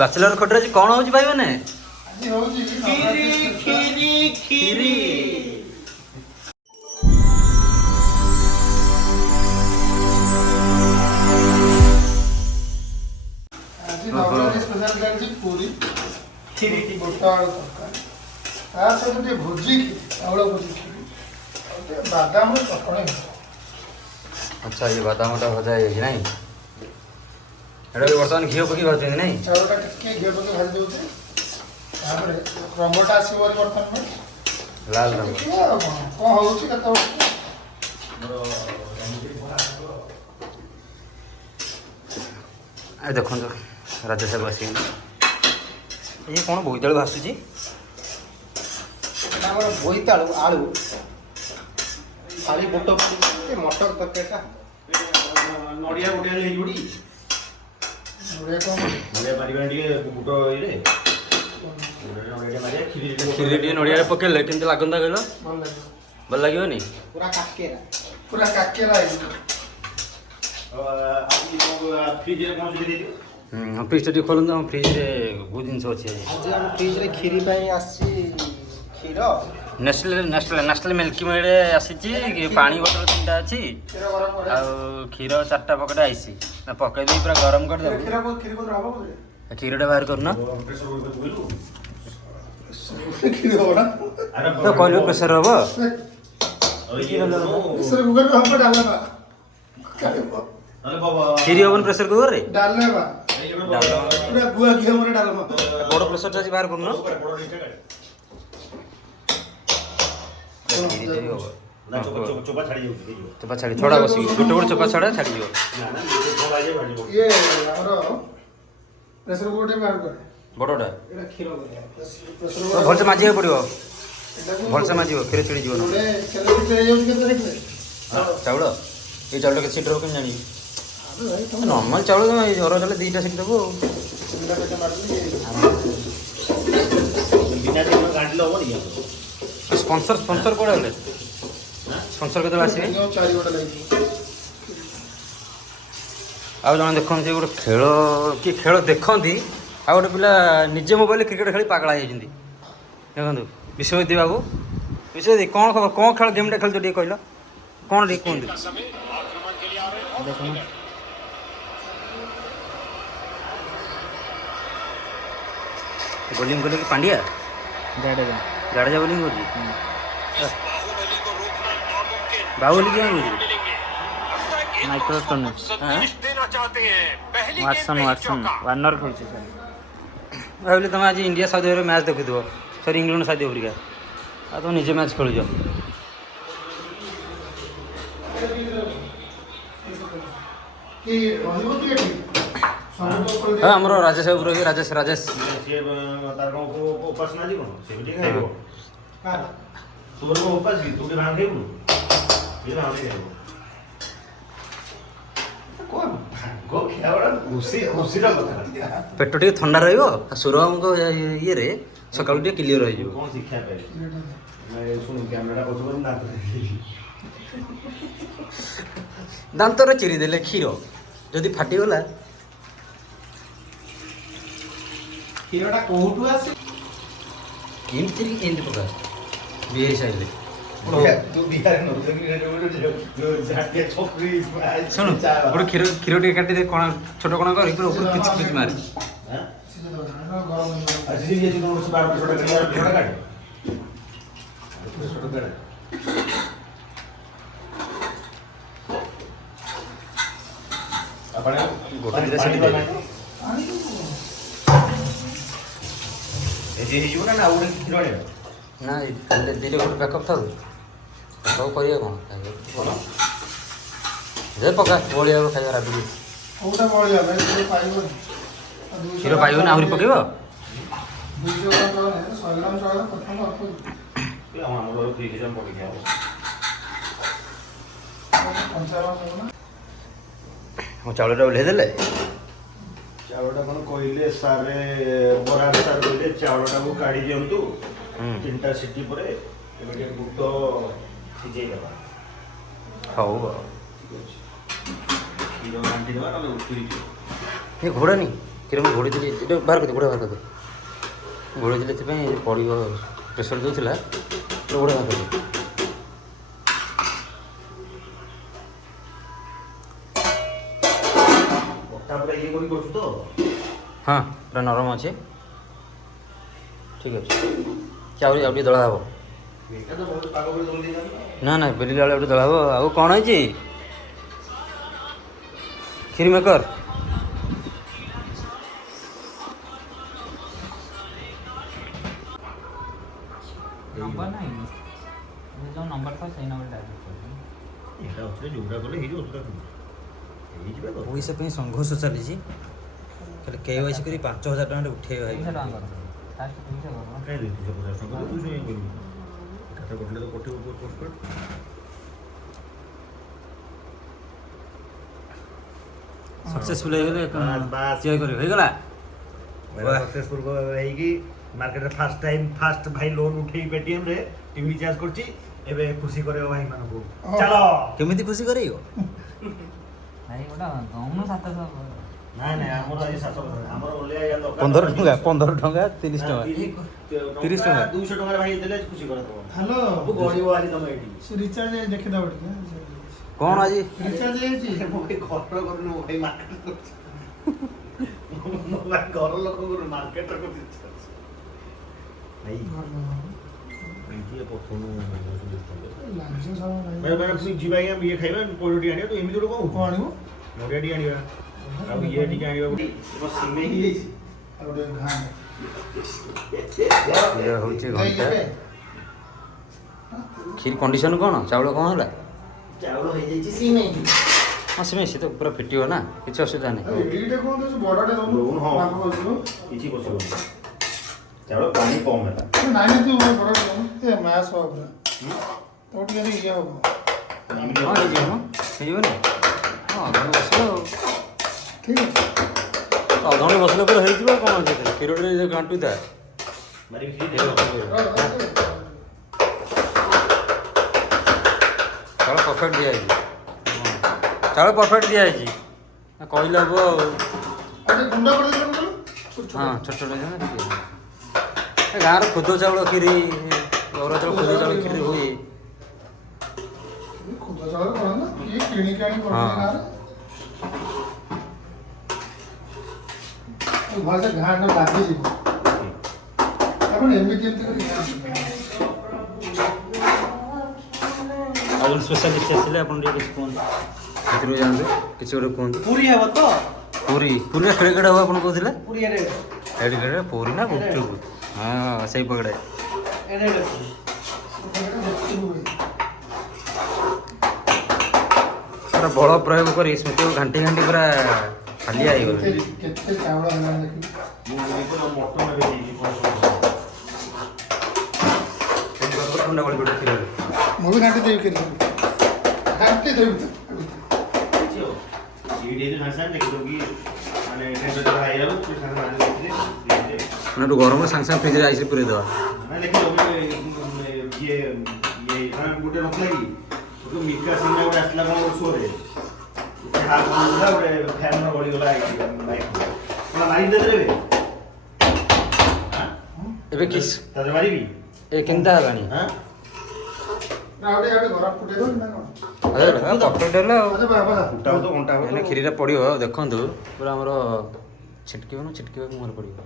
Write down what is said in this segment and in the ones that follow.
Bachelor ଖଟରେ ଆଜି କ'ଣ ହଉଛି ଭାଇ ମାନେ? କ୍ଷୀରି ପୁରୀ କ୍ଷୀରି ଗୋଟା ଆଳୁ ତରକାରୀ ତା ସହିତ ଟିକେ ଭୋଜି ଚାଉଳ ଭୋଜି କ୍ଷୀରି ଆଉ ଟିକେ ବାଦାମ ଚଟଣି। ଆଚ୍ଛା ଇଏ ବାଦାମଟା ଭଜା ହେଇଯାଇଛି ନାଇଁ? ଏଇଟା ବି ବର୍ତ୍ତମାନ ଘିଅ ପକେଇ ଭାଜୁଛନ୍ତି ନାଇଁ? ଚାଉଳଟା ଟିକେ ଘିଅ ପକେଇ ଭାଜି ଦେଉଛି ତାପରେ ରଙ୍ଗଟା ଆସିବ ବର୍ତ୍ତମାନ ପାଇଁ ଲାଲ ରଙ୍ଗ। ଆଉ କ'ଣ ହେଉଛି କେତେବେଳେ ଦେଖନ୍ତୁ ରାଜା ସାହେବ ଆସିଗଲେ। ଇଏ କ'ଣ ବୋଇତାଳୁ ଭାସୁଛି? ଆମର ବୋଇତାଳୁ ଆଳୁ ଶାଳି ବୁଟ ମଟର ତରକାରୀଟା ନଡ଼ିଆ ଗୋଟିଏ ହେଇଯିବଟି ନଡ଼ିଆ କ'ଣ ନଡ଼ିଆ ପାରିବା ଟିକେ ବୁଟ ଇଏରେ କ୍ଷୀରି ଟିକେ ନଡ଼ିଆରେ ପକେଇଲେ କେମିତି ଲାଗନ୍ତା କହିଲ? ଭଲ ଲାଗିବ ଭଲ ଲାଗିବନି? ପୁରା କାକେରା ହେଇଯିବ। ଫ୍ରିଜରେ କ'ଣ ଦେଇଦିଅ ହଁ ଫ୍ରିଜ୍ଟା ଟିକେ ଖୋଲନ୍ତୁ। ଆମ ଫ୍ରିଜ୍ରେ ବହୁତ ଜିନିଷ ଅଛି ଆଜି। ଆଜି ଆମ ଫ୍ରିଜ୍ରେ କ୍ଷୀରି ପାଇଁ ଆସିଛି କ୍ଷୀର ନ୍ୟାସନାଲ ମିଲ୍କି ମେଡ୍ ଆସିଛି। ପାଣି ବୋତଲ 3ଟା ଅଛି ଆଉ କ୍ଷୀର 4ଟା ପକେଟ ଆଇଛି। ପକେଇ ଦେଇ ପୁରା ଗରମ କରିଦେବୁ। କ୍ଷୀରଟା ବାହାର କରୁନ ତ କହିଲୁ ପ୍ରେସର ହବ। କ୍ଷୀରି ହବନି ପ୍ରେସର କୁକରରେ? ବଡ଼ ପ୍ରେସରଟା ଆଜି ବାହାର କରୁନ। ଚୋପା ଛାଡ଼ି ଛଡ଼ା ବସିକି ଗୋଟେ ଗୋଟେ ଚୋପା ଛଡ଼ା ଛାଡ଼ିଯିବ। ବଡ଼ଟା ଭଲସେ ମାଜିବାକୁ ପଡ଼ିବ। ଭଲସେ ମାଜିବ କ୍ଷୀର ଛିଡ଼ିଯିବ। ଚାଉଳ ଏଇ ଚାଉଳଟା କେତେ ସିଟ୍ ହବ କେମିତି ଜାଣିବି? ନର୍ମାଲ ଚାଉଳ ଏଇ ଅରୁଆ ଚାଉଳ 2ଟା ସିଟ୍ ଦେବୁ ଆଉ। ସ୍ପନ୍ସର କୁଆଡ଼େ ଗଲେ? ସ୍ପନ୍ସର କେତେବେଳେ ଆସିବେ? ଆଉ ଜଣେ ଦେଖନ୍ତି ଗୋଟେ ଖେଳ କି ଖେଳ ଦେଖନ୍ତି ଆଉ ଗୋଟେ ପିଲା ନିଜେ ମୋବାଇଲରେ କ୍ରିକେଟ ଖେଳି ପାଗଳା ହେଇଯାଇଛନ୍ତି। ଦେଖନ୍ତୁ ବିଶ୍ୱଜିତ ବାବୁ, ବିଶ୍ୱଜିତ କ'ଣ ଖବର? କ'ଣ ଖେଳ ଗେମ୍ଟା ଖେଳୁଛ ଟିକେ କହିଲ? କ'ଣ ଟିକେ କୁହନ୍ତୁ। ଦେଖୁନ ବୋଲିଂ କଲେ କି ପାଣ୍ଡିଆ? ଜାଡ଼େଜା ବୋଲିଂ କରୁଛି। ବାହୁବଲି କିଏ କହୁଛି? ମାଇକ୍ରୋଷ୍ଟୋନ୍ ୱାର୍ଣ୍ଣର ଖେଳୁଛି। ଭାବିଲି ତୁମେ ଆଜି ଇଣ୍ଡିଆ ସାଉଦି ଆରବ ମ୍ୟାଚ୍ ଦେଖୁଥିବ। ସରି ଇଂଲଣ୍ଡ ସାଉଦି ଆଫ୍ରିକା। ଆଉ ତୁମେ ନିଜେ ମ୍ୟାଚ୍ ଖେଳୁଛ। ହଁ ଆମର ରାଜେଶ ବାବୁ ରହିବେ। ରାଜେଶ ଉପାସନା କ'ଣ ସେ ବି ଟିକେ ଖାଇବ। ତୋର କ'ଣ ଉପାସ କି? ତୁ ଟିକେ ଭାଙ୍ଗ ଖାଇବୁନୁ? ପେଟ ଟିକେ ଥଣ୍ଡା ରହିବ। ସୁରମଙ୍କ ଇଏରେ ସକାଳୁ ଟିକେ କ୍ଲିୟର ହେଇଯିବ। କ'ଣ ଶିକ୍ଷା ପାଇଲି ଶୁଣୁ କ୍ୟାମେରାଟା ପଛ କରି ଦାନ୍ତରେ ଚିରି ଦେଲେ କ୍ଷୀର ଯଦି ଫାଟିଗଲା କ୍ଷୀରଟା କୋଉଠୁ ଆସେ? କେମିତି ଚିରିକି କେମିତି ପକା ବିଏ ହେଇସାରିଲେ। ଶୁଣୁ ଗୋଟେ କ୍ଷୀର ଟିକେ କାଟିଦେ କଣା ଛୋଟ କଣା କରି ପୁରା ଉପରୁ କିଛି କିଛି ମାରେ। ଗୋଟେ ଦିଟା ସେଠି ଦେବେ। ହେଇଯିବ ନା ଆଉ ଗୋଟେ କ୍ଷୀର ଆଣିବ ନା ଦିଟା ଗୋଟେ ପ୍ୟାକଅପ୍ ଥାଉ। ସବୁ କରିବା କ'ଣ ଯେ ପକା ବଳିଆ ହେବ ଖାଇବା ରାବିଡ଼ି। କ୍ଷୀର ପାଇବନି ଆହୁରି ପକେଇବ। ମୋ ଚାଉଳଟା ଓହ୍ଲେଇ ଦେଲେ। ଚାଉଳଟା କ'ଣ କହିଲେ ସାରେ ବରାଡ଼ ସାର୍ କହିଲେ ଚାଉଳଟାକୁ କାଢ଼ି ଦିଅନ୍ତୁ 3ଟା ସିଟି ପରେ ଏବେ ଟିକେ ବୁଟ ସିଝେଇ ଦେବା। ହଉ ଆଉ କ୍ଷୀର ଘାଣ୍ଟି ଦେବା ନହେଲେ ଉତୁରି ଯିବ। ଏ ଘୋଡ଼ାନି କ୍ଷୀର ମୁଁ ଘୋଡ଼ି ଦେଲି ଏଇଟା ବାହାର କରିଦେ ଘୋଡ଼ା ବାହାର କରିଦେ ଘୋଡ଼େଇ ଦେଲି ଏଥିପାଇଁ ପଡ଼ିବ ପ୍ରେସର୍ ଦେଉଥିଲା ଘୋଡ଼ା ବାହାର କରିଦେ ତାପରେ ଇଏ କରି କରୁଛୁ ତ ହଁ ପୁରା ନରମ ଅଛି ଠିକ୍ ଅଛି କି ଆହୁରି ଆଉ ଟିକେ ଦଳା ହେବ ଏଇଟା ତ ବହୁତ ପାଗ କରି ଦଳି ଦେଇଥାନ୍ତି ନା ନା ବେଲିଲା ବେଳେ ଆଉ ଟିକେ ଦଳା ହେବ ଆଉ କ'ଣ ହେଇଛି କ୍ଷୀରି ମେକର ନମ୍ବର ନାହିଁ ଯେଉଁ ନମ୍ବର ଥାଏ ସେଇ ନମ୍ବର ଡାଇରେକ୍ଟ ଏଇଟା ଅଛି ଯୋଉଟା କଲେ ହେଇଯିବ ଅସୁବିଧା କ'ଣ ହେଇଯିବ ତ ପଇସା ପାଇଁ ସଂଘର୍ଷ ଚାଲିଛି ଖାଲି KYC କରି 5,000 ଟଙ୍କାରେ ଉଠେଇବା ଭାଇ 200 ଟଙ୍କା କର ଫାଷ୍ଟ 200 କର କାହିଁ ଦେଇ 250 ଟଙ୍କା ଦେଇ 200 କାହିଁ କରିବୁ ଏକାଥରେ କଟିଲେ ତ କଟିବ ପୋଷ୍ଟପେଡ୍ ସକ୍ସେସଫୁଲ୍ ହେଇଗଲେ ବାସ୍। ଚିୟର କରିବ ହେଇଗଲା ସକ୍ସେସଫୁଲ୍ ହେଇକି ମାର୍କେଟରେ ଫାଷ୍ଟ ଭାଇ ଲୋନ୍ ଉଠେଇ ପେଟିଏମ୍ରେ ଟିଭି ଚାର୍ଜ କରୁଛି ଏବେ ଖୁସି କରେଇବ ଭାଇମାନଙ୍କୁ ଚାଲ କେମିତି ଖୁସି କରେଇବ ଭାଇ ଗୋଟା ଦଉନୁ 700 ନାଇଁ ନାଇଁ ଆମର ଆଜି 700 ଆମର ଓଲିଆ ଦରକାର 15 ଟଙ୍କା 30 ଟଙ୍କା 30 ଟଙ୍କା 200 ଟଙ୍କାରେ ଭାଇ ଦେଲେ ଖୁସି କରିଦେବ ହ୍ୟାଲୋ ସବୁ ଗରିବ ଆଜି ତମ ଏଇଠି ସେ ରିଚାର୍ଜ ଦେଖିଦେବ ଟିକେ କ'ଣ ଆଜି ରିଚାର୍ଜ ହେଇଛି ମୋ ଭାଇ ଘର କରୁନୁ ମୋ ଭାଇ ମାର୍କେଟ କରୁଛି ମୋ ଭାଇ ଘର ଲୋକ କରୁନୁ ମାର୍କେଟ କରୁଛି ଭାଇ ଏଇଠି ପ୍ରଥମ ଲାଞ୍ଚ ସବୁ ମାନେ ମାନେ ପୁଣି ଯିବା ଆଜ୍ଞା ଇଏ ଖାଇବା ପଇଡ଼ ଟିକେ ଆଣିବା ତୁ ଏମିତି ଗୋଟେ କଣ ଆଣିବୁ ନଡ଼ିଆ ଟିକେ ଆଣିବା ଆଉ ଇଏ ଟିକେ ଆଣିବା ଗୋଟେ ସିମେଇ ହେଇଯାଇଛି ଆଉ ଗୋଟେ ଘାଁ ଇଏ ହେଉଛି ଘଣ୍ଟା କ୍ଷୀରି କଣ୍ଡିସନ୍ କ'ଣ ଚାଉଳ କ'ଣ ହେଲା ଚାଉଳ ହେଇଯାଇଛି ସିମେଇ ହଁ ସିମେଇ ସେ ତ ପୁରା ଫିଟିବ ନା କିଛି ଅସୁବିଧା ନାହିଁ ଏଇଟା କଣ ଦଉଛୁ ବଡ଼ଟେ ଦଉନୁ ହଁ। ବାପ ବସିବ କିଛି ବସିବନି ଚାଉଳ ପାଣି କମ୍ ହେଲା ନାଇଁ ନାଇଁ ତୁ ବଡ଼ଟେ ଦଉନୁ ଏ ମ୍ୟାସ୍ ହବ ପୁରା ତ ଟିକେ ଇଏ ହବ ହଁ ହେଇଯିବ ମ ହେଇଯିବନି ହଁ ଅଧଘଣ୍ଟେ ବସିବ ଆଉ ଠିକ୍ ଅଛି ଅଧଘଣ୍ଟେ ବସିଲା ପରେ ହେଇଯିବ ଆଉ କ'ଣ ଅଛି ଏଥିରେ କ୍ଷୀରରେ ଘାଣ୍ଟୁଥା ମାରିକି ଚାଉଳ ପରଫେକ୍ଟ ଦିଆହେଇଛି ଚାଉଳ ପରଫେକ୍ଟ ଦିଆହେଇଛି କହିଲେ ହବ ଆଉ ଆଉ ଟିକେ ଗୁଣ୍ଡ କରିଦେଲେ କଣ କଲୁ ହଁ ଛୋଟ ଛୋଟ ଏ ଗାଁର ଖୁଦ ଚାଉଳ କ୍ଷୀରି ଅରୁଆ ଚାଉଳ ଖୁଦ ଚାଉଳ କ୍ଷୀରି ହୁଏ ଖୁଦ ଚାଉଳ କରନ୍ତି ନା କିଏ କିଣିକି ଆଣି ହଁ। କରନ୍ତି ଗାଁରେ ଭଲସେ ଘାଁଟା ଲାଗିଯିବ ଆପଣ ଏମିତି କରି ଆଉ ଜଣେ ସ୍ପେଶାଲିଷ୍ଟ ଆସିଲେ ଆପଣ ଟିକେ କିଛି କୁହନ୍ତୁ ଭିତରକୁ ଯାଆନ୍ତୁ କିଛି ଗୋଟେ କୁହନ୍ତୁ ପୁରୀ ହେବ ତ ପୁରୀରେ କେଡ଼େ କେଡ଼େ ହବ ଆପଣ କହୁଥିଲେ ପୁରୀ ଏଡ଼େ ଏଠି କେଡ଼େ ପୁରୀ ନା ଗୁପଚୁପ ହଁ ସେଇ ପକଡ଼େ ଏଡ଼େ ପୁରା ବଳ ପ୍ରୟୋଗ କରି ସ୍ମୃତିକୁ ଘାଣ୍ଟି ଘାଣ୍ଟି ପୁରା ହାଲିଆ ହେଇଗଲା କେତେ ଚାଉଳ ହେଲାଣି ଦେଖି ମଟନ ଏବେ ହେଇଛି ଥଣ୍ଡା ବଳି ଗୋଟେ କ୍ଷୀରରେ ମୁଁ ବି ଘାଣ୍ଟି ଦେବି କ୍ଷୀର ଘାଣ୍ଟି ଦେବି ମାନେ একটু গরমে সাଙ୍ଗେ ସାଙ୍ଗେ ଫ୍ରିଜରେ ଆଇସି ପୁରେଇ ଦେବା ମିକା ସିଂହ ଗୋଟେ ଆସିଲା କଣ ଗୋଟେ ଶୋରେ ଗୋଟେ ଫ୍ୟାନ୍ ଗଳିଗଲା ମାରିଦେବେ ଏବେ କିସ୍ ତାପରେ ମାରିବି ଏ କେନ୍ତା ହେଲାଣି ହଁ ନା ଆଉ ଟିକେ ଗରମ ଫୁଟେଇ ଦେବି ନା କ'ଣ ପରଫେକ୍ଟ ହେଲା ଆଉ ଆଚ୍ଛା ବାବା ଘଣ୍ଟା ହବ ତ ଘଣ୍ଟା ହବ ଏଇନେ କ୍ଷୀରିଟା ପଡ଼ିବ ଦେଖନ୍ତୁ ପୁରା ଆମର ଛିଟକିବ ନା ଛିଟକିବାକୁ ମୁହଁରେ ପଡ଼ିବ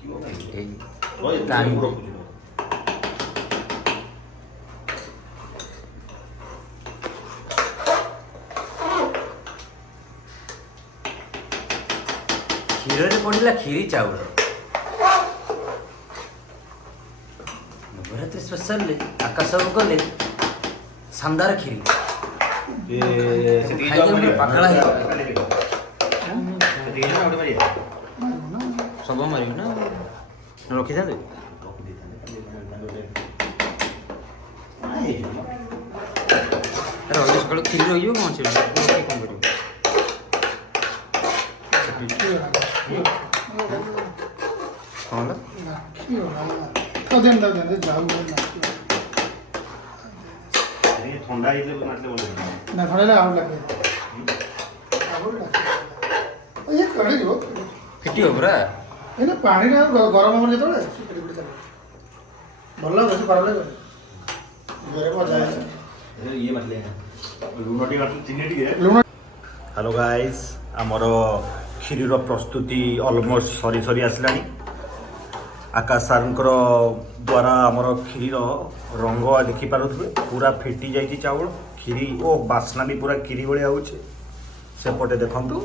ଏଇ ଟାଇମ୍ ରଖୁଛି କ୍ଷୀରରେ ପଡ଼ିଲା କ୍ଷୀରି ଚାଉଳ ନବରାତ୍ରି ସ୍ପେଶାଲରେ ଆକାଶକୁ ଗଲେ ଶାନଦାର କ୍ଷୀରି ପାଗଳା ସବୁ ମାରିବି ନା ରଖିଥାନ୍ତି ରହିବ ସକାଳୁ କ୍ଷୀରି ରହିଯିବ କ'ଣ ଅଛି କ'ଣ କରିବ କ'ଣ ହେଲା ଥଣ୍ଡା ହେଇଥିଲେ ନା ଥଣ୍ଡା ଆଉ ଲାଗେ ଇଏ କରିବ ଫିଟିବ ପୁରା। ଏଇନା ପାଣିଟା ଗରମ ହବନି ଯେତେବେଳେ ସେ ଫିଟି ଫିଟି ଚାଲିବ। ଭଲ ବେଶୀ ଖରାପ ଲାଗିବନି। ଘରେ ମଜା ହେଇଛି। ଇଏ ମାରିଲେ ଲୁଣ ଟିକେ ମାରିଲେ ଚିନି ଟିକେ। ଲୁଣ ହ୍ୟାଲୋ ଗାଇସ୍, ଆମର କ୍ଷୀରିର ପ୍ରସ୍ତୁତି ଅଲମୋଷ୍ଟ ସରି ସରି ଆସିଲାଣି। ଆକାଶ ସାର୍ଙ୍କର ଦ୍ୱାରା ଆମର କ୍ଷୀରିର ରଙ୍ଗ ଦେଖିପାରୁଥିବେ, ପୁରା ଫିଟି ଯାଇଛି ଚାଉଳ। କ୍ଷୀରି ଓ ବାସ୍ନା ବି ପୁରା କ୍ଷୀରି ଭଳିଆ ହେଉଛି। ସେପଟେ ଦେଖନ୍ତୁ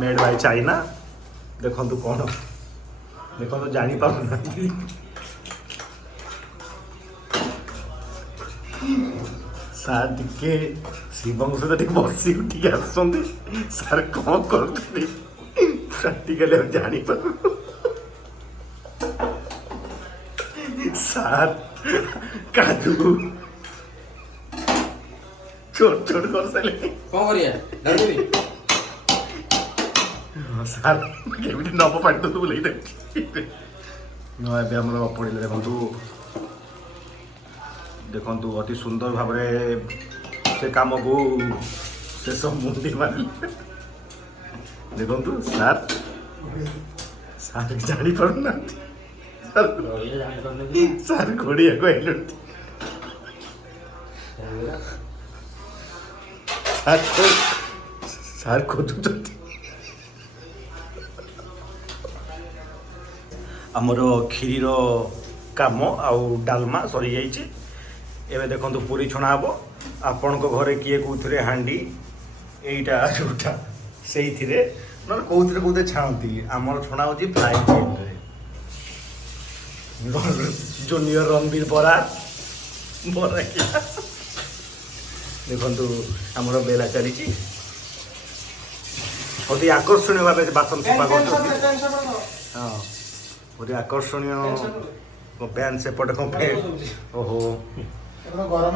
ମେଡ୍ ବାଇ ଚାଇନା। ଦେଖନ୍ତୁ କ'ଣ, ଦେଖନ୍ତୁ ଜାଣିପାରୁନାହାନ୍ତି। ସାର୍ ଟିକେ ଶିବଙ୍କ ସହିତ ଟିକେ ବସି ଉଠିକି ଆସୁଛନ୍ତି। ସାର୍ କ'ଣ କରୁଛନ୍ତି ପ୍ରାକ୍ଟିକାଲି ଆଉ ଜାଣିପାରୁ। ସାର୍ କାଜୁ ଛୋଟ ଛୋଟ କରିସାରିଲେଣି। କ'ଣ କରିବା ଡାକିବି? ସାର୍ କେମିତି ନବ ପାଣି ତ ବୁଲେଇ ଦେଉଛି। ଏବେ ଆମର ପଡ଼ିଲେ ଦେଖନ୍ତୁ, ଦେଖନ୍ତୁ ଅତି ସୁନ୍ଦର ଭାବରେ ସେ କାମକୁ ଶେଷ ମୁଣ୍ଡି ମାରିଲେ। ଦେଖନ୍ତୁ ସାର୍ ଜାଣିପାରୁନାହାନ୍ତି। ସାର୍ ଘୋଡ଼ିଆକୁ ଆଇଲେଣି। ସାର୍ ଖୋଜୁଛନ୍ତି। ଆମର କ୍ଷୀରିର କାମ ଆଉ ଡାଲମା ସରିଯାଇଛି। ଏବେ ଦେଖନ୍ତୁ ପୁରୀ ଛଣା ହେବ। ଆପଣଙ୍କ ଘରେ କିଏ କେଉଁଥିରେ ହାଣ୍ଡି ଏଇଟା ଯେଉଁଟା ସେଇଥିରେ ନହେଲେ କେଉଁଥିରେ ଛାଣନ୍ତି। ଆମର ଛଣା ହେଉଛି ଫ୍ରାଏ ପ୍ୟାନ୍ରେ। ଜୁନିୟର ରଣବୀର ବରା ଦେଖନ୍ତୁ ଆମର ବେଲା ଚାଲିଛି। ଅତି ଆକର୍ଷଣୀୟ ଭାବେ ବାସନ ସଫା କରୁଛନ୍ତି। ହଁ, ଅତି ଆକର୍ଷଣୀୟ। ପ୍ୟାନ୍ ସେପଟେ କ'ଣ ଓହୋ ଗରମ